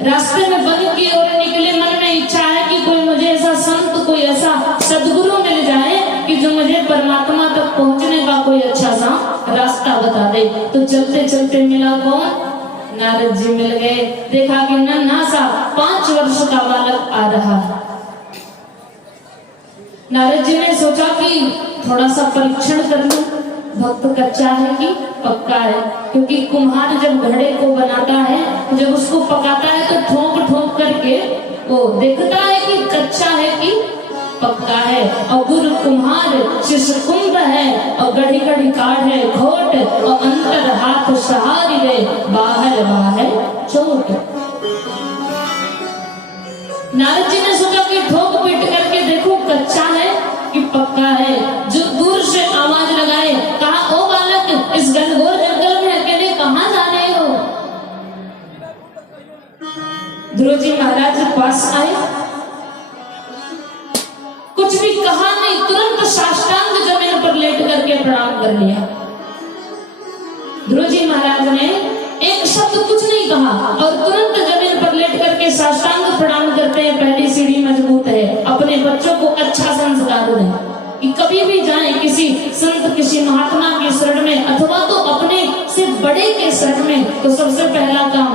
रास्ते में वन की ओर निकले, मन में इच्छा है कि कोई मुझे ऐसा संत, कोई ऐसा सदगुरु मिल जाए कि जो मुझे परमात्मा तक पहुंचने का कोई अच्छा सा रास्ता बता दे। तो चलते चलते मिला कौन? नारद जी मिल गए। देखा कि नन्हा सा 5 वर्ष का बालक आ रहा है। नारद जी ने सोचा कि थोड़ा सा परीक्षण कर लूं, भक्त कच्चा है कि पक्का है। क्योंकि कुम्हार जब घड़े को बनाता है, जब उसको पकाता है तो ठोक ठोक करके वो देखता है कि कच्चा है कि पक्का है। और गुरु कुम्हार शिष्य कुंभ है, और गढ़ी गढ़ी काढ़े घोट, और अंतर हाथ सहारी रे, बाहर बाहर चोट। नारद जी ने सोचा कि ठोक पीट करके देखो कच्चा है कि पक्का है। जो दूर से आवाज लगाए, कहा ओ बालक, इस घनघोर जंगल में अकेले कहाँ जा रहे हो? ध्रुव जी महाराज पास आए, कुछ भी कहा नहीं, तुरंत साष्टांग जमीन पर लेट करके प्रणाम कर लिया। ध्रुव जी महाराज ने एक शब्द कुछ नहीं कहा और तुरंत जमीन पर लेट करके साष्टांग प्रणाम करते हैं। पहली सीढ़ी मजबूत है। अपने बच्चों को अच्छा संस्कार दें कि कभी भी जाए किसी संत, किसी महात्मा के शरण में, अथवा तो अपने से बड़े के शरण में, तो सबसे पहला काम।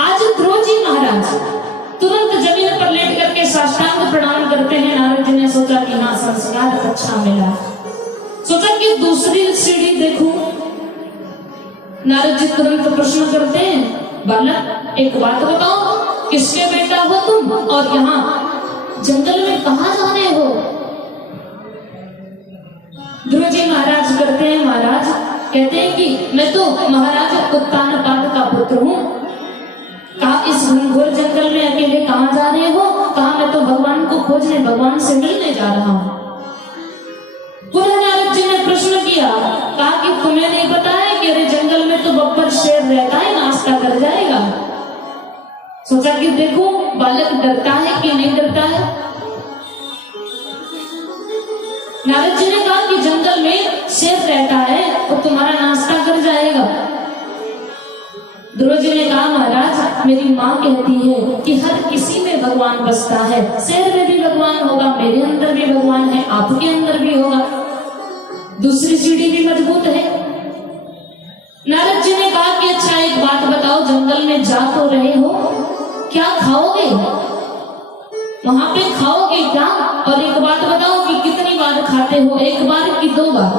आज ध्रुव जी महाराज तुरंत जमीन पर लेट करके साष्टांग प्रणाम करते हैं। नारद जी ने सोचा कि हाँ, संस्कार अच्छा मिला। सोचा कि दूसरी सीढ़ी देखूं। नारद जी तुरंत प्रश्न करते हैं, बालक एक बात बताओ, किसके बेटा हो तुम और यहाँ जंगल में कहाँ जा रहे हो? ध्रुव जी महाराज करते हैं, महाराज कहते हैं कि मैं तो महाराज उत्तानपाद का पुत्र हूँ। कहा इस घनघोर जंगल में अकेले कहाँ जा रहे हो? कहा मैं तो भगवान को खोजने, भगवान से मिलने जा रहा हूँ। पुनः नारद जी ने प्रश्न किया, कहा कि तुम्हें नहीं पता है कि अरे जंगल में तो बब्बर शेर रहता है, नाश्ता कर जाएगा। सोचा कि देखो बालक डरता है कि नहीं डरता है। नारद जी ने कहा कि जंगल में शेर रहता है और तुम्हारा नाश्ता कर जाएगा। ध्रुव जी ने कहा, महाराज मेरी माँ कहती है कि हर किसी में भगवान बसता है। शेर में भी भगवान होगा, मेरे अंदर भी भगवान है, आपके अंदर भी होगा। दूसरी सीढ़ी भी मजबूत है। नारद जी ने कहा कि अच्छा एक बात बताओ, जंगल में जा तो रहे हो, क्या खाओगे? वहां पे खाओगे क्या? और एक बात बताओ कि कितनी बार खाते हो, 1 बार कि 2 बार?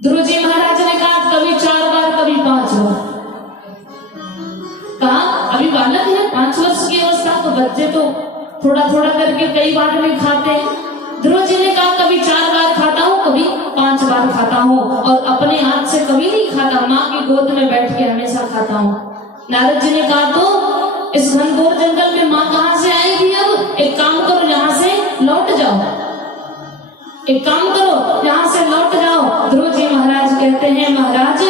ध्रुव जी महाराज ने कहा कभी 4 बार, कभी 5 बार। कहा अभी बालक है, 5 वर्ष की अवस्था, तो बच्चे तो थोड़ा थोड़ा करके कई बार में खाते हैं। ध्रुव जी ने कहा कभी 4 बार खाता हूँ, कभी 5 बार खाता हूँ, और अपने हाथ से कभी नहीं खाता, माँ की गोद में बैठ के हमेशा खाता हूँ। नारद जी ने कहा तो इस घनघोर जंगल में माँ कहाँ से आएगी? अब एक काम करो, यहाँ से लौट जाओ, एक काम करो यहाँ से लौट जाओ। ध्रुव जी महाराज कहते हैं, महाराज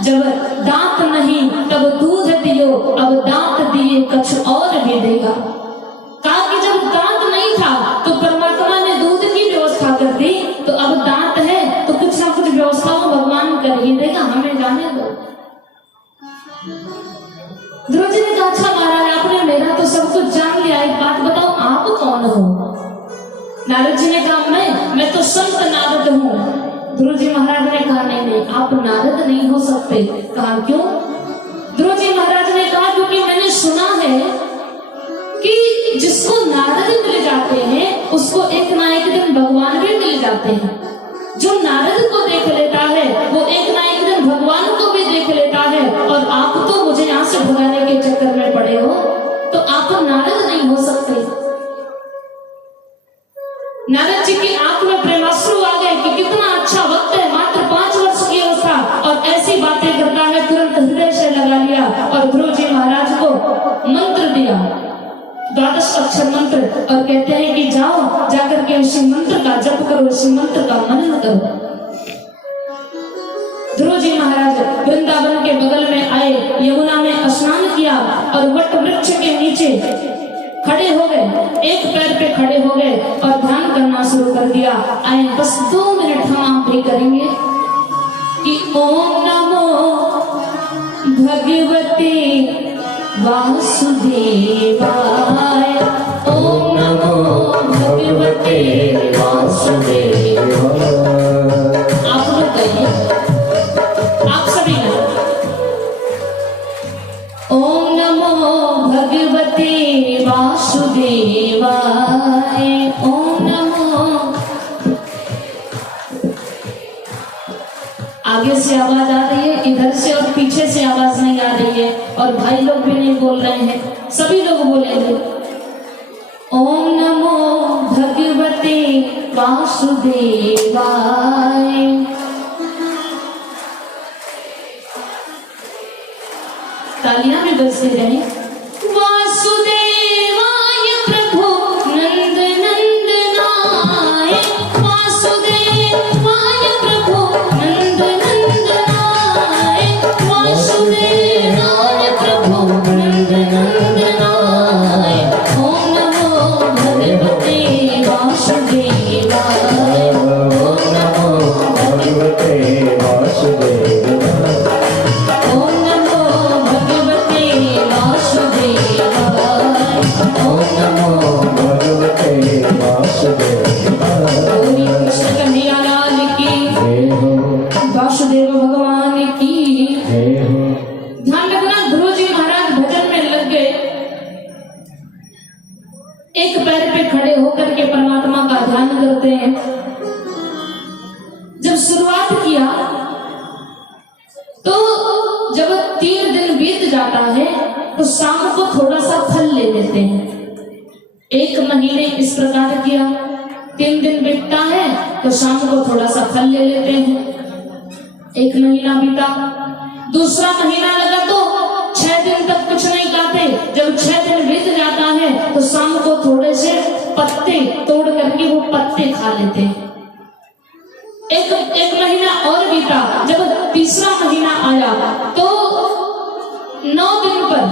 जब दांत नहीं तब दूध दियो, अब दांत दिए कुछ और भी देगा। कहा कि जब दांत नहीं था तो परमात्मा ने दूध की व्यवस्था कर दी, तो अब दांत है तो कुछ ना कुछ व्यवस्था भगवान कर ही देगा, हमें जाने दो। ध्रुव जी ने कहा अच्छा महाराज आपने मेरा तो सब कुछ जान लिया, एक बात बताओ आप कौन हो? नारद जी ने कहा मैं तो संत नारद हूँ। ध्रुव जी महाराज ने कहा नहीं आप नारद नहीं हो सकते। कहा क्यों? ध्रुव जी महाराज ने कहा क्योंकि मैंने सुना है कि जिसको नारद मिल जाते हैं उसको एक ना एक दिन भगवान भी मिल जाते हैं। जो नारद को देख लेता है वो एक ना एक दिन भगवान को भी देख लेता है, और आप तो मुझे यहाँ से भगाने के चक्कर में पड़े हो, तो आप नारद नहीं हो सकते। नारद जी की आंख में प्रेमाश्रु आ गए कि कितना अच्छा वक्त है, मात्र 5 वर्ष की अवस्था और ऐसी बातें करता है। तुरंत हृदय से लगा लिया और ध्रुव जी महाराज को मंत्र दिया, 12 अक्षर मंत्र, और कहते हैं कि जाओ जाकर के उसी मंत्र का जप करो, उसी मंत्र का मनन करो। ध्रुव जी महाराज वृंदावन के बगल में आए, यमुना में स्नान किया और वट वृक्ष के नीचे खड़े हो गए, एक पैर पे खड़े हो गए और ध्यान करना शुरू कर दिया। आए बस 2 मिनट हम आप भी करेंगे कि ओम नमो भगवते वासुदेवाय। ओम नमो भगवते वासुदेवाय। आप लोग कहिए, आप सभी ना। ओम नमो भगवते वासुदेवाय। ओम नमो। आगे से आवाज आ रही है, इधर से और पीछे से आवाज नहीं आ रही है, और भाई लोग भी नहीं बोल रहे हैं, सभी लोग बोलेंगे। ओम नमो भगवते वासुदेवाय। तालियां भी बजती रहे। वासुदेवाय प्रभु नंद नंदनाय। वासुदेवाय प्रभु नंद नंदनाय। वासुदेवाय प्रभु नंद नंदनाय। ओम नमो भगवते वासुदेवाय। ओम नमो भगवते वासुदेवाय। ओम नमो भगवते वासुदेवाय। ओम नमो भगवते वासुदेवाय। गौरी कृष्ण कन्हैया लाल की, जय हो, वासुदेव भगवान की। जय हो। ध्यान रखना, ध्रुव जी महाराज भजन में लग गए। एक पैर पे खड़े होकर के परमात्मा का ध्यान करते हैं। जब शुरुआत किया तो जब 3 दिन बीत जाता है तो शाम को थोड़ा सा फल ले लेते हैं। 1 महीने इस प्रकार किया, 3 दिन बीतता है तो शाम को थोड़ा सा फल ले लेते हैं। 1 महीना बीता, दूसरा महीना लगा तो 6 दिन तक कुछ नहीं खाते। जब 6 दिन बीत जाता है तो शाम को थोड़े से पत्ते तोड़ करके वो पत्ते खा लेते हैं। एक महीना और बीता, जब तीसरा महीना आया तो 9 दिन पर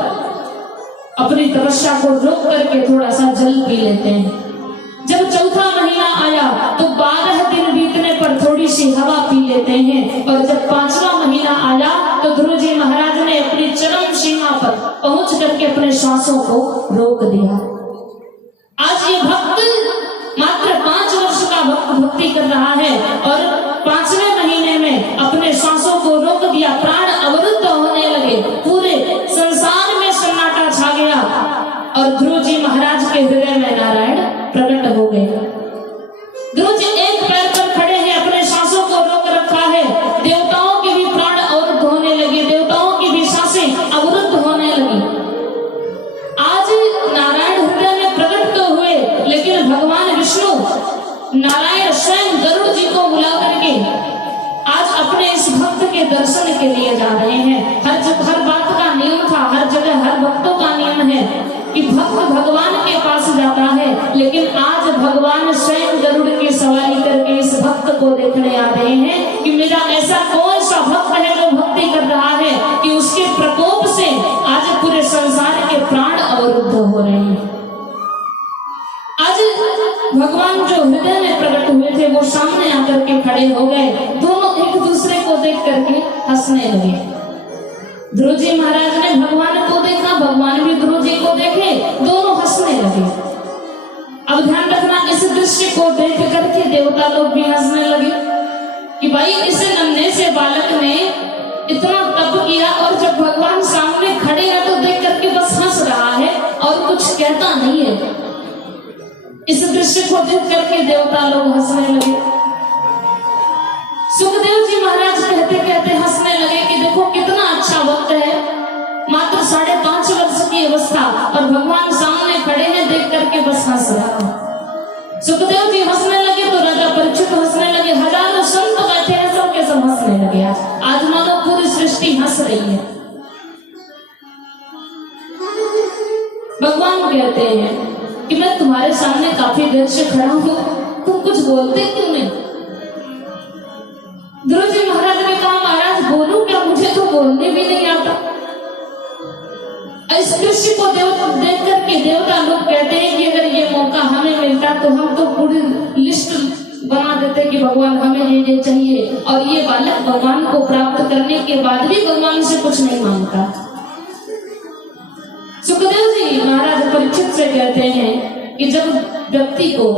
अपनी तपस्या को रोक करके थोड़ा सा जल पी लेते हैं। जब चौथा महीना आया तो 12 दिन बीतने पर थोड़ी सी हवा पी लेते हैं। और जब 5वां महीना आया तो ध्रुव जी महाराज ने अपनी चरम सीमा पर पहुंच करके अपने श्वासों को रोक दिया। आज ये भक्त मात्र 5 वर्ष का भक्त भक्ति कर रहा है और 5वें महीने में अपने सांसों को रोक दिया, प्राण अवरुद्ध होने लगे, पूरे संसार में सन्नाटा छा गया और ध्रुव जी महाराज के हृदय में नारायण प्रकट हो गए। ध्रुव जी एक पैर पर खड़े हैं, अपने सांसों को रोक रखा है। देवताओं के भी प्राण अवरुद्ध होने लगे, देवताओं की भी सांसें अवरुद्ध होने लगी। आज नारायण हृदय में प्रकट तो हुए, लेकिन भगवान विष्णु नारायण स्वयं गरुड़ जी को बुला करके आज अपने इस भक्त के दर्शन के लिए जा रहे हैं। हर बात का नियम था, हर जगह हर भक्तों का नियम है कि भक्त भगवान के पास जाता है, लेकिन आज भगवान स्वयं गरुड़ की सवारी करके इस भक्त को देखने आते हैं कि मेरा ऐसा कौन सा भक्त है जो भक्ति कर रहा है कि उसके प्रकोप से आज पूरे संसार के प्राण अवरुद्ध हो रहे हैं। आज भगवान जो हृदय में प्रकट हुए थे वो सामने आकर के खड़े हो गए, दोनों एक दूसरे को देख करके हंसने लगे। ध्रुव जी महाराज ने भगवान को देखा, भगवान भी ध्रुव जी को देखे, दोनों हंसने लगे। अब ध्यान रखना, इस दृश्य को देख करके देवता लोग भी हंसने लगे कि भाई इस नन्हे से बालक ने इतना तप किया और जब भगवान सामने खड़े हैं तो देख करके बस हंस रहा है और कुछ कहता नहीं है। इस दृश्य को देख करके देवता लोग हंसने लगे। सुखदेव जी महाराज कहते कहते हंसने लगे कि देखो कितना अच्छा वक्त है, मात्र 5.5 वर्ष की अवस्था और भगवान सामने खड़े हैं, देख करके बस हंस रहा है। सुखदेव जी हंसने लगे तो राजा परीक्षित हंसने लगे, हजारों संत बैठे हैं, सबके सब हंसने लगे। आज मानो पूरी सृष्टि हंस रही है। भगवान कहते हैं कि मैं तुम्हारे सामने काफी देर से खड़ा हूं, तुम कुछ बोलते क्यों नहीं? ध्रुव जी महाराज ने कहा, महाराज बोलूं क्या, मुझे तो बोलने भी नहीं आता। इस दृश्य को देख करके देवता लोग कहते हैं कि अगर ये मौका हमें मिलता तो हम तो पूरी लिस्ट बना देते कि भगवान हमें ये चाहिए, और ये बालक भगवान को प्राप्त करने के बाद भी भगवान से कुछ नहीं मांगता। सुखदेव जी महाराज परीक्षित से कहते हैं कि जब व्यक्ति को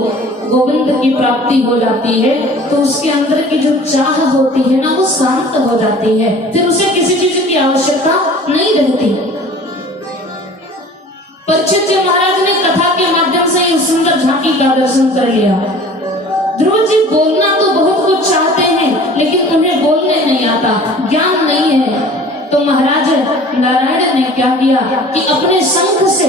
गोविंद की प्राप्ति हो जाती है तो उसके अंदर की जो चाह होती है ना वो शांत हो जाती है, फिर उसे किसी चीज की आवश्यकता नहीं रहती। परीक्षित जी महाराज ने कथा के माध्यम से इस सुंदर झांकी का दर्शन कर लिया। ध्रुव जी बोलना तो बहुत कुछ चाहते हैं लेकिन उन्हें बोलने नहीं आता, ज्ञान नहीं है। तो महाराज नारायण ने क्या किया कि अपने शंख से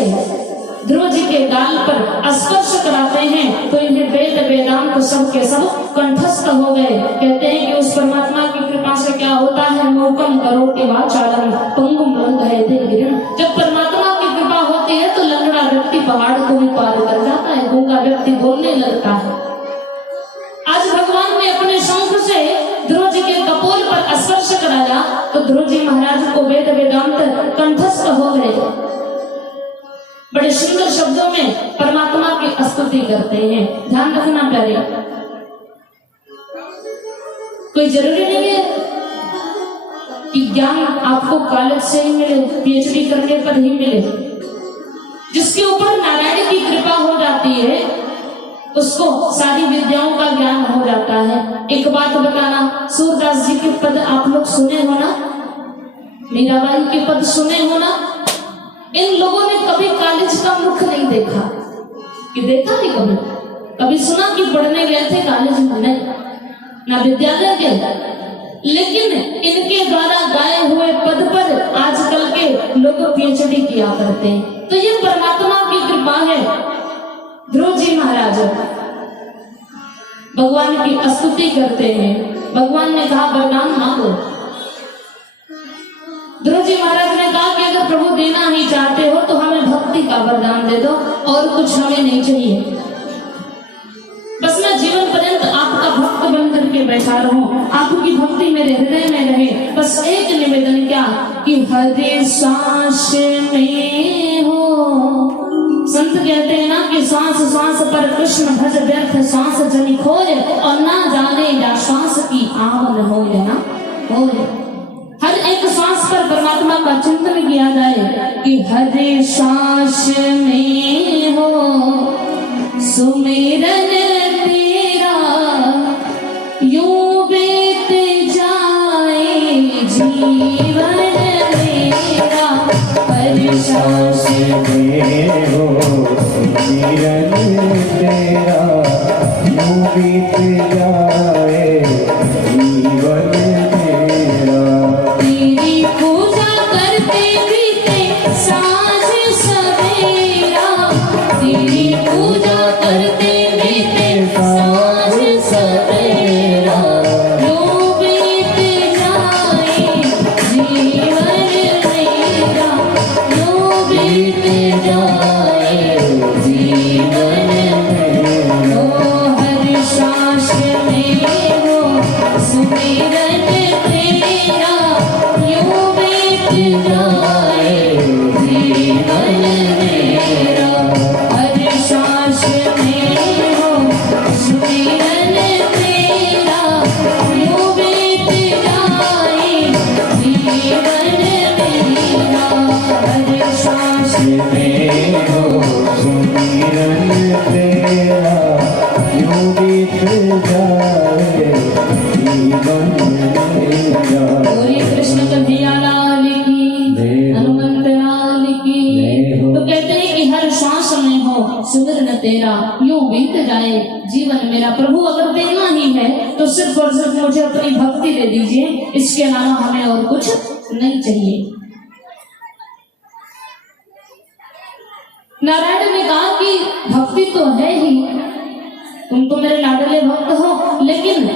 ध्रुव जी के गाल पर स्पर्श कराते हैं तो इन्हें वेद वेदांत सब के सब कंठस्थ हो गए। कहते हैं कि उस परमात्मा की कृपा से क्या होता है, मूकम करोति वाचालं पंगुम लंघयते गिरिम। जब परमात्मा की कृपा होती है तो लंगड़ा व्यक्ति पहाड़ को भी पार कर जाता है, गूंगा व्यक्ति बोलने लगता है। आज भगवान ने अपने शंख से ध्रुव जी के कपोल पर स्पर्श कराया तो ध्रुव जी महाराज को वेद वेदांत कंठस्थ हो गए। बड़े सुंदर शब्दों में परमात्मा की स्तुति करते हैं। ध्यान रखना प्यारे, कोई जरूरी नहीं है कि ज्ञान आपको कॉलेज से ही मिले, पीएचडी करने पर ही मिले। जिसके ऊपर नारायण की कृपा हो जाती है उसको सारी विद्याओं का ज्ञान हो जाता है। एक बात बताना, सूरदास जी के पद आप लोग सुने हो ना, मीराबाई के पद सुने हो ना। इन लोगों ने कभी कॉलेज का मुख नहीं देखा, कि देखा नहीं कभी, कभी सुना कि पढ़ने गए थे कॉलेज में, नहीं, ना विद्यालय गए। लेकिन इनके द्वारा गाए हुए पद पर आजकल के लोग पीएचडी किया करते हैं। तो ये परमात्मा की कृपा है। ध्रुव जी महाराज भगवान की स्तुति करते हैं। भगवान ने कहा वरदान मांगो। ध्रुव जी महाराज ने कहा कि अगर प्रभु देना ही चाहते हो तो हमें भक्ति का वरदान दे दो, और कुछ हमें नहीं चाहिए। बस मैं जीवन पर्यंत आपका भक्त बन करके बैठा रहूं, आपकी भक्ति मेरे हृदय में रहे। बस एक निवेदन क्या कि हर सांस में हो। संत कहते हैं ना कि सांस सांस पर कृष्ण भज व्यर्थ सांस जनि खोए, और ना जाने या सांस की आवन हो ना हो। हर एक सांस पर परमात्मा का चिंतन किया जाए कि हर सांस में हो सुमिरन तेरा, यूं बीत जाए जीवन मेरा। हर सांस में हो सुमिरन तेरा, यूं बीत जाए जीवन मेरा। तेरी पूजा करते बीते सांझ सवेरा, तेरी पूजा करते बीते सांझ सवेरा। यूं बीत जाए जीवन मेरा, यूं बीत जाए जीवन मेरा। ओ हर सांस में हो सुमिरन तेरा, यूं बीत जाए जीवन मेरा। हर सांस में हो सुमिरन तेरा, यूं बीत जाए जीवन मेरा। हर सांस में हो सुमिरन तेरा, यूं बीत जाए जीवन मेरा। बोले कृष्ण कन्हैया लाल की, हनुमंत लाल की। तो कहते हैं कि हर सांस में हो सुमिरन तेरा, यूं बीत जाए जीवन मेरा। प्रभु अगर देना ही है तो सिर्फ और सिर्फ मुझे अपनी भक्ति दे दीजिए, इसके अलावा हमें और कुछ नहीं चाहिए। नारायण ने कहा कि भक्ति तो है ही, तुम तो मेरे लाडले भक्त हो, लेकिन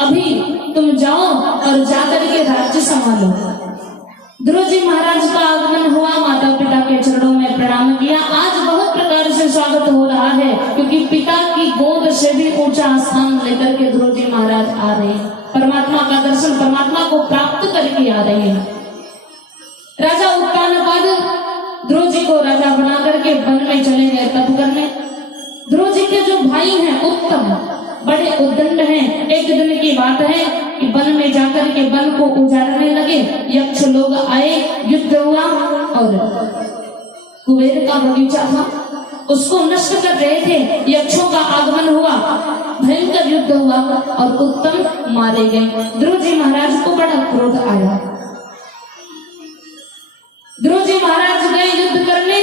अभी तुम जाओ और जाकर के राज्य संभालो। ध्रुव जी महाराज का आगमन हुआ, माता पिता के चरणों में प्रणाम किया। आज बहुत प्रकार से स्वागत हो रहा है क्योंकि पिता की गोद से भी ऊंचा स्थान लेकर के ध्रुव जी महाराज आ रहे हैं। परमात्मा का दर्शन, परमात्मा को प्राप्त करके आ रहे हैं। राजा उत्तानपाद ध्रुव जी को राजा बना करके वन में चले गए तप करने। ध्रुव जी के जो भाई हैं उत्तम, बड़े उद्दंड हैं। एक दिन की बात है कि वन में जाकर के वन को उजाड़ने लगे। यक्ष लोग आए, युद्ध हुआ और कुबेर का बगीचा था, उसको नष्ट कर रहे थे। यक्षों का आगमन हुआ, भयंकर युद्ध हुआ और उत्तम मारे गए। ध्रुव जी महाराज को बड़ा क्रोध आया। ध्रुव जी महाराज गए युद्ध करने,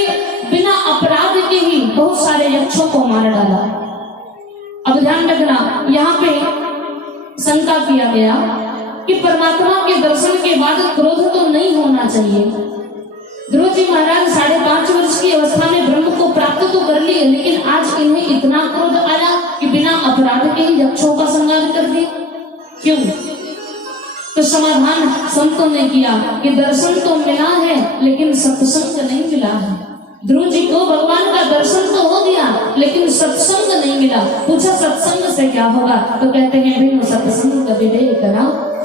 बिना अपराध के ही बहुत सारे यक्षों को मार डाला। अब ध्यान रखना, यहाँ पे शंका किया गया कि परमात्मा के दर्शन के बाद क्रोध तो नहीं होना चाहिए। ध्रुव जी महाराज 5.5 वर्ष की अवस्था में ब्रह्म को प्राप्त तो कर लिए, लेकिन आज इन्हें इतना क्रोध आया कि बिना अपराध के ही यक्षों का संहार कर दिया। क्यों? तो समाधान संतों ने किया कि दर्शन तो मिला है लेकिन सत्संग नहीं मिला है। ध्रुव जी को भगवान का दर्शन तो हो गया लेकिन सत्संग नहीं मिला। पूछा सत्संग से क्या होगा? तो कहते हैं बिनु सत्संग का विवेक ना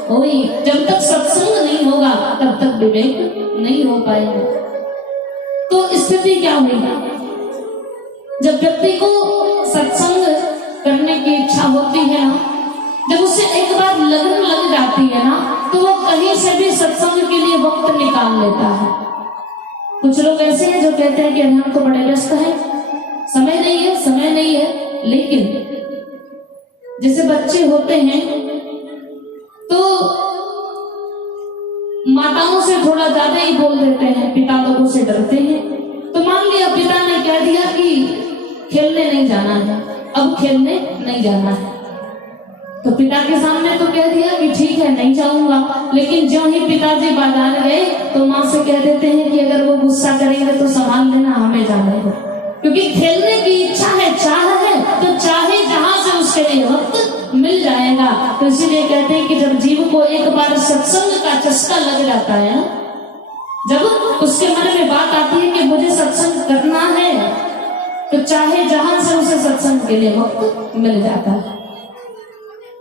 होई। जब तक सत्संग नहीं होगा तब तक विवेक नहीं हो पाएगा। तो स्थिति क्या हुई? जब व्यक्ति को सत्संग करने की इच्छा होती है ना, जब उसे एक बार लगन लग जाती है ना, तो वो कहीं से भी सत्संग के लिए वक्त निकाल लेता है। कुछ लोग ऐसे हैं जो कहते हैं कि हम तो बड़े व्यस्त हैं, समय नहीं है। लेकिन जैसे बच्चे होते हैं तो माताओं से थोड़ा ज्यादा ही बोल देते हैं, पिता लोगों से डरते हैं। तो मान लिया पिता ने कह दिया कि खेलने नहीं जाना है, अब खेलने नहीं जाना है, तो पिता के सामने तो कह दिया कि ठीक है नहीं जाऊंगा। लेकिन जो ही पिताजी बाजार गए तो माँ से कह देते हैं कि अगर वो गुस्सा करेंगे तो संभाल लेना, हमें जाने दो। क्योंकि खेलने की इच्छा है, चाह है, तो चाहे जहां से उसके लिए वक्त मिल जाएगा। तो इसीलिए कहते हैं कि जब जीव को एक बार सत्संग का चस्का लग जाता है, जब उसके मन में बात आती है कि मुझे सत्संग करना है, तो चाहे जहां से उसे सत्संग के लिए वक्त मिल जाता है।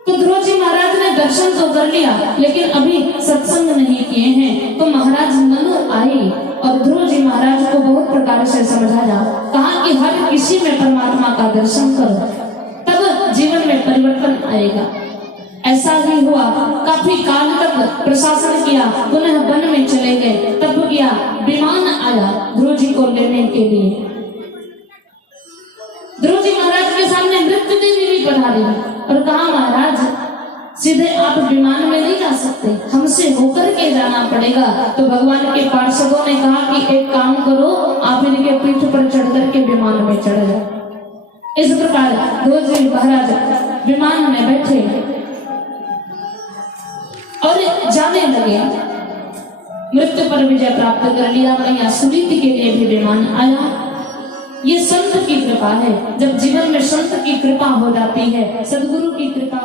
तो ध्रुव जी महाराज ने दर्शन तो कर लिया लेकिन अभी सत्संग नहीं किए हैं। तो महाराज मनु आए और ध्रुव जी महाराज को बहुत प्रकार से समझाया, कहा कि हर किसी में परमात्मा का दर्शन करो, तब जीवन में परिवर्तन आएगा। ऐसा ही हुआ। काफी काल तक प्रशासन किया, पुनः वन में चले गए। तब किया विमान आया ध्रुव जी को लेने के लिए। ध्रुव जी महाराज के सामने मृत्यु देवी भी पधारी और कहा महाराज सीधे आप विमान में नहीं जा सकते, हमसे होकर के जाना पड़ेगा। तो भगवान के पार्षदों ने कहा कि एक काम करो, आप इनके पीठ पर चढ़ करके विमान में चढ़ जाओ। इस प्रकार ध्रुव जी महाराज विमान में बैठे और जाने लगे। मृत्यु पर विजय प्राप्त कर लिया। मैया सुनीति के लिए भी विमान आया। ये संत की कृपा है। जब जीवन में संत की कृपा हो जाती है, सदगुरु की कृपा